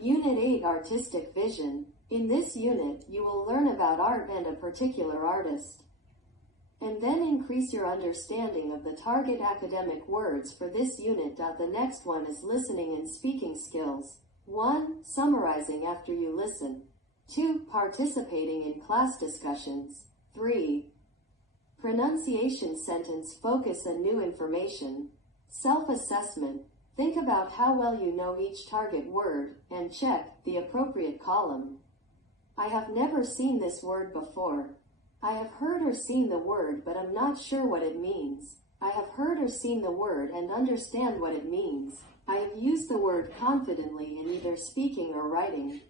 Unit 8 Artistic Vision. In this unit, you will learn about art and a particular artist, and then increase your understanding of the target academic words for this unit. The next one is listening and speaking skills. 1. Summarizing after you listen. 2. Participating in class discussions. 3. Pronunciation, sentence focus and new information. Self-assessment. Think about how well you know each target word, and check the appropriate column. I have never seen this word before. I have heard or seen the word, but I'm not sure what it means. I have heard or seen the word and understand what it means. I have used the word confidently in either speaking or writing.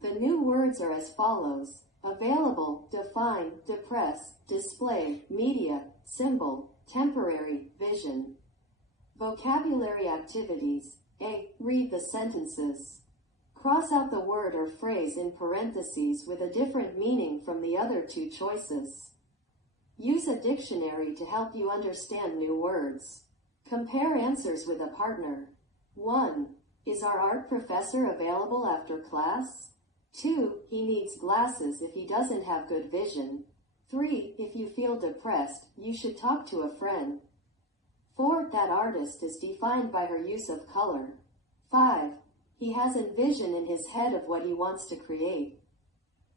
The new words are as follows: available, define, depress, display, media, symbol, temporary, vision. Vocabulary activities. A. Read the sentences. Cross out the word or phrase in parentheses with a different meaning from the other two choices. Use a dictionary to help you understand new words. Compare answers with a partner. 1. Is our art professor available after class? 2. He needs glasses if he doesn't have good vision. 3. If you feel depressed, you should talk to a friend. 4. That artist is defined by her use of color. 5. He has a vision in his head of what he wants to create.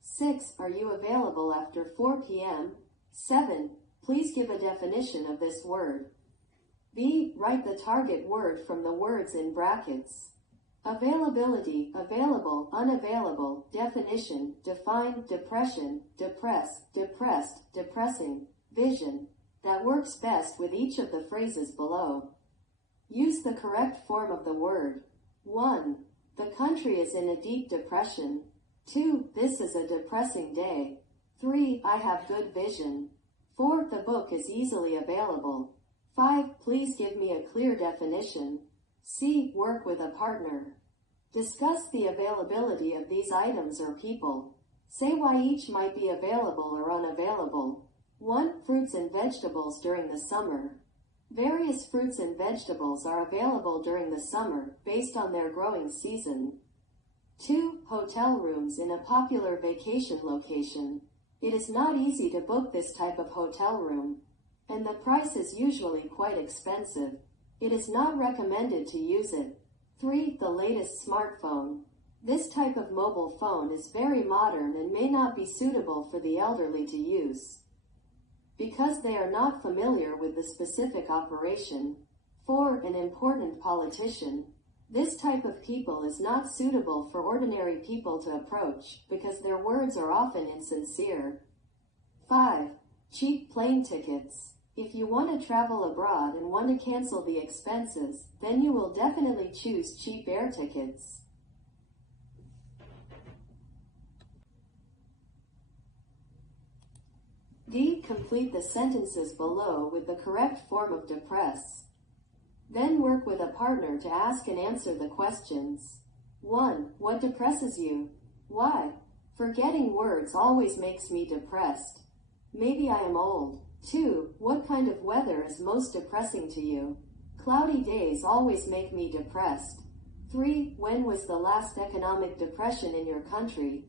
6. Are you available after 4 p.m.? 7. Please give a definition of this word. B. Write the target word from the words in brackets. Availability, available, unavailable, definition, define, depression, depress, depressed, depressing, vision. That works best with each of the phrases below. Use the correct form of the word. 1. The country is in a deep depression. 2. This is a depressing day. 3. I have good vision. 4. The book is easily available. 5. Please give me a clear definition. C. Work with a partner. Discuss the availability of these items or people. Say why each might be available or unavailable. 1. Fruits and vegetables during the summer. Various fruits and vegetables are available during the summer based on their growing season. 2. Hotel rooms in a popular vacation location. It is not easy to book this type of hotel room, and the price is usually quite expensive. It is not recommended to use it. 3. The latest smartphone. This type of mobile phone is very modern and may not be suitable for the elderly to use, because they are not familiar with the specific operation. 4. An important politician. This type of people is not suitable for ordinary people to approach, because their words are often insincere. 5. Cheap plane tickets. If you want to travel abroad and want to cancel the expenses, then you will definitely choose cheap air tickets. D. Complete the sentences below with the correct form of depress. Then work with a partner to ask and answer the questions. 1. What depresses you? Why? Forgetting words always makes me depressed. Maybe I am old. 2. What kind of weather is most depressing to you? Cloudy days always make me depressed. 3. When was the last economic depression in your country?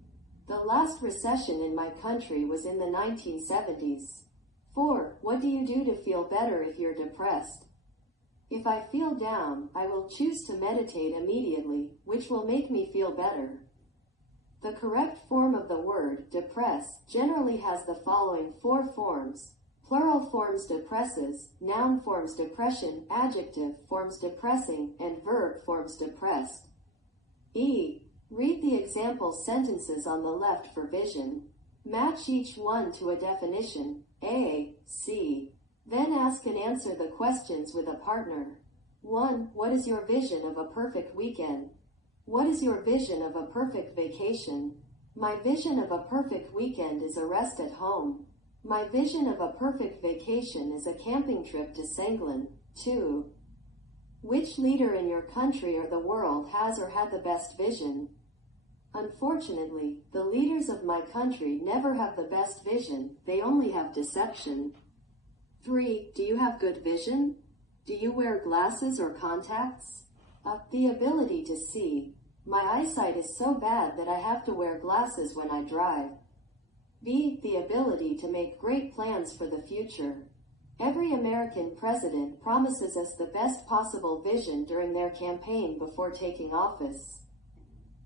The last recession in my country was in the 1970s. 4. What do you do to feel better if you're depressed? If I feel down, I will choose to meditate immediately, which will make me feel better. The correct form of the word depress generally has the following 4 forms. Plural forms depresses, noun forms depression, adjective forms depressing, and verb forms depressed. E. Read the example sentences on the left for vision. Match each one to a definition, A, C. Then ask and answer the questions with a partner. 1. What is your vision of a perfect weekend? What is your vision of a perfect vacation? My vision of a perfect weekend is a rest at home. My vision of a perfect vacation is a camping trip to Sanglen. 2. Which leader in your country or the world has or had the best vision? Unfortunately, the leaders of my country never have the best vision, they only have deception. 3. Do you have good vision? Do you wear glasses or contacts? The ability to see. My eyesight is so bad that I have to wear glasses when I drive. B. The ability to make great plans for the future. Every American president promises us the best possible vision during their campaign before taking office.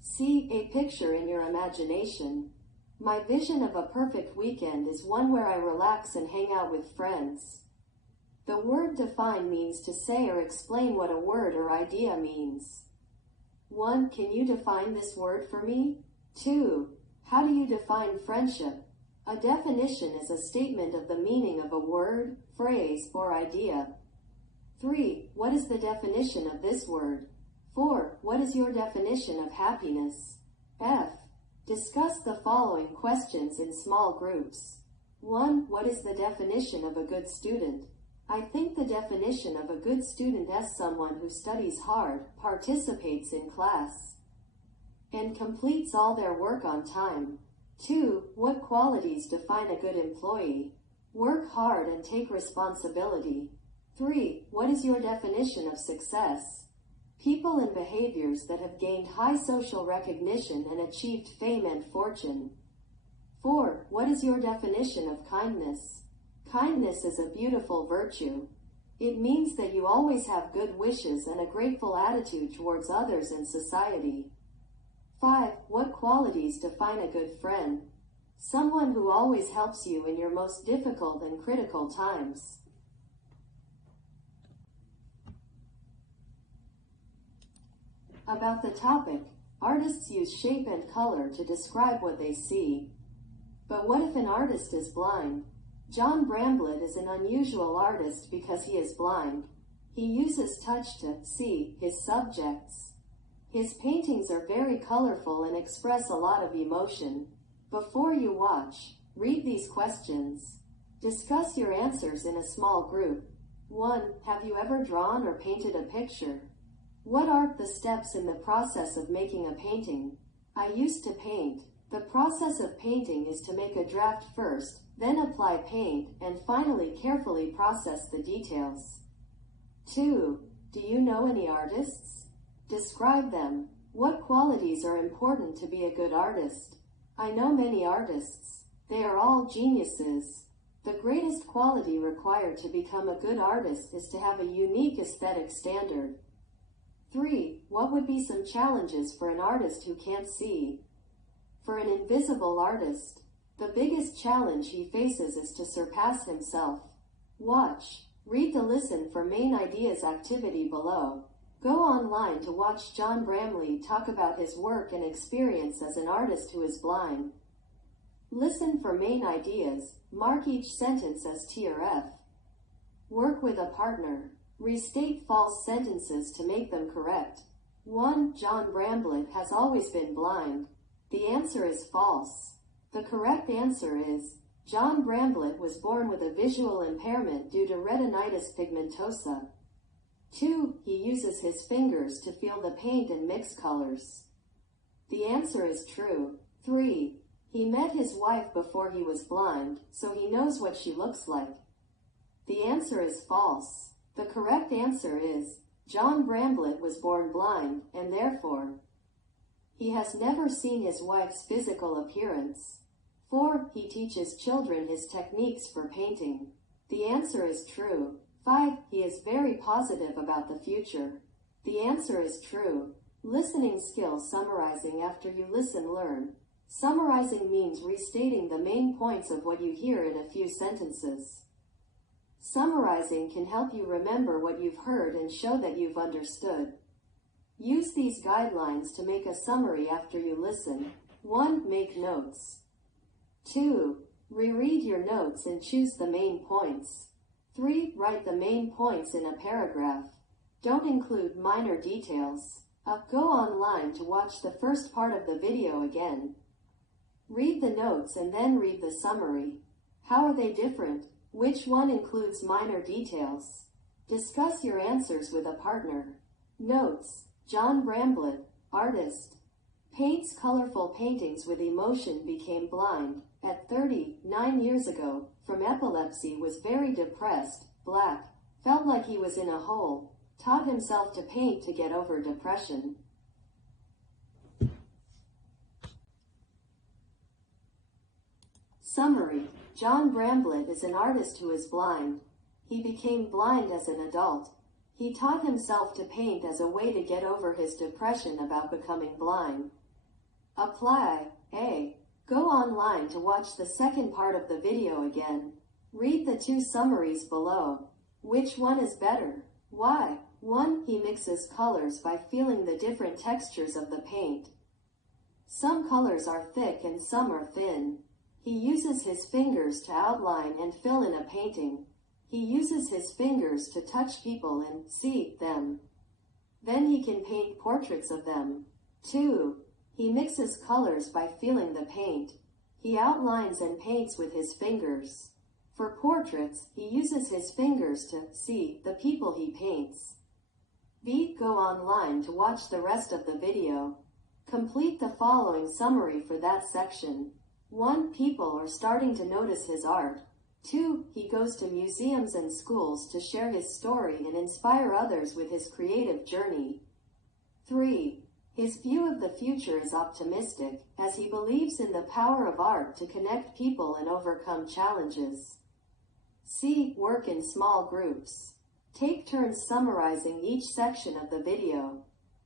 C. A picture in your imagination. My vision of a perfect weekend is one where I relax and hang out with friends. The word define means to say or explain what a word or idea means. 1. Can you define this word for me? 2. How do you define friendship? A definition is a statement of the meaning of a word, phrase, or idea. 3. What is the definition of this word? 4. What is your definition of happiness? F. Discuss the following questions in small groups. 1. What is the definition of a good student? I think the definition of a good student is someone who studies hard, participates in class, and completes all their work on time. 2. What qualities define a good employee? Work hard and take responsibility. 3. What is your definition of success? People and behaviors that have gained high social recognition and achieved fame and fortune. 4. What is your definition of kindness? Kindness is a beautiful virtue. It means that you always have good wishes and a grateful attitude towards others and society. 5. What qualities define a good friend? Someone who always helps you in your most difficult and critical times. About the topic, artists use shape and color to describe what they see. But what if an artist is blind? John Bramblett is an unusual artist because he is blind. He uses touch to see his subjects. His paintings are very colorful and express a lot of emotion. Before you watch, read these questions. Discuss your answers in a small group. 1. Have you ever drawn or painted a picture? What are the steps in the process of making a painting? I used to paint. The process of painting is to make a draft first, then apply paint, and finally carefully process the details. 2. Do you know any artists? Describe them. What qualities are important to be a good artist? I know many artists. They are all geniuses. The greatest quality required to become a good artist is to have a unique aesthetic standard. 3. What would be some challenges for an artist who can't see? For an invisible artist, the biggest challenge he faces is to surpass himself. Watch, read the listen for main ideas activity below. Go online to watch John Bramlett talk about his work and experience as an artist who is blind. Listen for main ideas, mark each sentence as T or F. Work with a partner. Restate false sentences to make them correct. 1. John Bramblett has always been blind. The answer is false. The correct answer is, John Bramblett was born with a visual impairment due to retinitis pigmentosa. 2. He uses his fingers to feel the paint and mix colors. The answer is true. 3. He met his wife before he was blind, so he knows what she looks like. The answer is false. The correct answer is, John Bramblett was born blind, and therefore, he has never seen his wife's physical appearance. 4. He teaches children his techniques for painting. The answer is true. 5. He is very positive about the future. The answer is true. Listening skills summarizing after you listen learn. Summarizing means restating the main points of what you hear in a few sentences. Summarizing can help you remember what you've heard and show that you've understood. Use these guidelines to make a summary after you listen. 1. Make notes. 2. Reread your notes and choose the main points. 3. Write the main points in a paragraph. Don't include minor details. Go online to watch the first part of the video again. Read the notes and then read the summary. How are they different? Which one includes minor details? Discuss your answers with a partner. Notes. John Bramblett, artist. Paints colorful paintings with emotion, became blind at 39 years ago from epilepsy, was very depressed, black, felt like he was in a hole, taught himself to paint to get over depression. Summary. John Bramblett is an artist who is blind. He became blind as an adult. He taught himself to paint as a way to get over his depression about becoming blind. Apply. A. Go online to watch the second part of the video again. Read the two summaries below. Which one is better? Why? 1. He mixes colors by feeling the different textures of the paint. Some colors are thick and some are thin. He uses his fingers to outline and fill in a painting. He uses his fingers to touch people and see them. Then he can paint portraits of them. 2. He mixes colors by feeling the paint. He outlines and paints with his fingers. For portraits, he uses his fingers to see the people he paints. B. Go online to watch the rest of the video. Complete the following summary for that section. 1. People are starting to notice his art. 2. He goes to museums and schools to share his story and inspire others with his creative journey. 3. His view of the future is optimistic, as he believes in the power of art to connect people and overcome challenges. C. Work in small groups. Take turns summarizing each section of the video.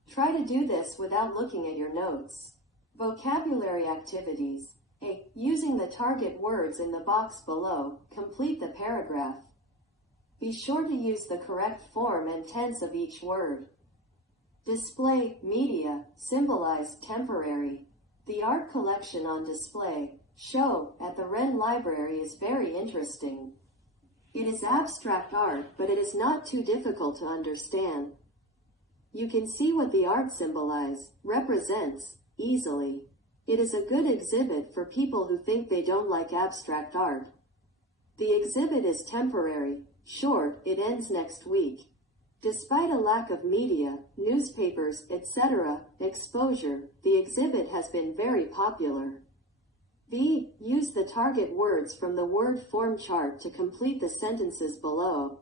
Try to do this without looking at your notes. Vocabulary activities. A. Using the target words in the box below, complete the paragraph. Be sure to use the correct form and tense of each word. Display, media, symbolize temporary. The art collection on display, show, at the Wren Library is very interesting. It is abstract art, but it is not too difficult to understand. You can see what the art represents, easily. It is a good exhibit for people who think they don't like abstract art. The exhibit is temporary, short, it ends next week. Despite a lack of media, newspapers, etc., exposure, the exhibit has been very popular. B. Use the target words from the word form chart to complete the sentences below.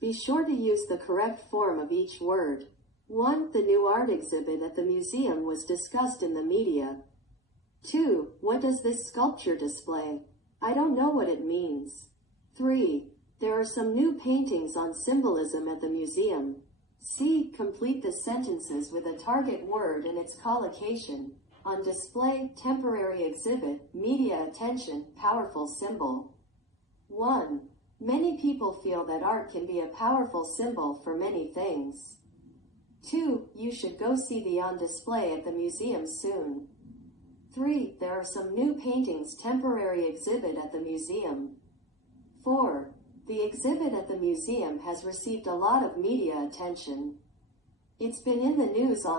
Be sure to use the correct form of each word. 1. The new art exhibit at the museum was discussed in the media. 2. What does this sculpture display? I don't know what it means. 3. There are some new paintings on symbolism at the museum. C. Complete the sentences with a target word and its collocation. On display, temporary exhibit, media attention, powerful symbol. 1. Many people feel that art can be a powerful symbol for many things. 2. You should go see the on display at the museum soon. 3. There are some new paintings temporary exhibit at the museum. 4. The exhibit at the museum has received a lot of media attention. It's been in the news on